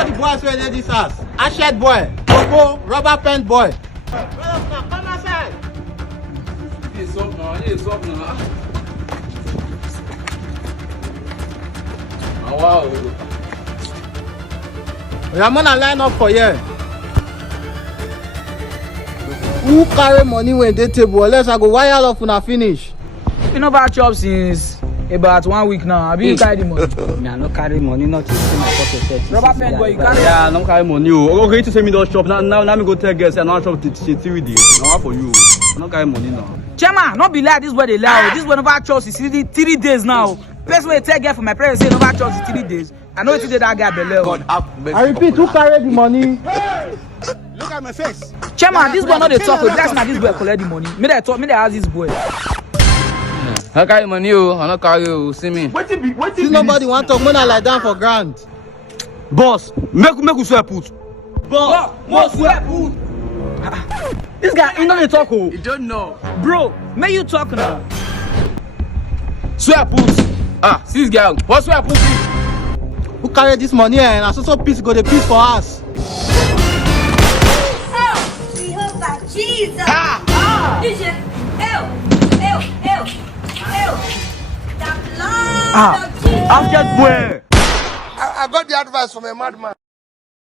all the boys wey dey this house. Halfshirtboy, pov, rubber pen boy. Come outside. It's up now. Oh, wow. Ramona line up for here. Who carry money when they table? Unless I go wire off when I finish. You never chop since about 1 week now. Have you carry the money? I no carry money, not to see my pocket. Rubber pen boy, you carry. Yeah, I don't carry money. Okay, to send me those shop. Now me go tell girls. I don't shop 3 days. Now for you. I don't carry money now. Chairman, not be like this where they lie. This one never chop since 3 days now. Best way to take girl for my parents say never chop since 3 days. I know it's that guy below. I repeat, who carry the money? Look at my face. Chairman, this boy not the talk. That's not this boy collect the money. Me they ask this boy. I carry money. I don't carry. See me. See nobody want to money like that for grand. Boss, make we swear put. Boss, most swear put. This guy, he know the talk. You don't know. Bro, may you talk now? Swear put. See this guy. What swear put? Who carry this money and I so peace go the peace for us. Jehovah Jesus. The blood of Jesus. Halfshirtboy. I got the advice from a madman.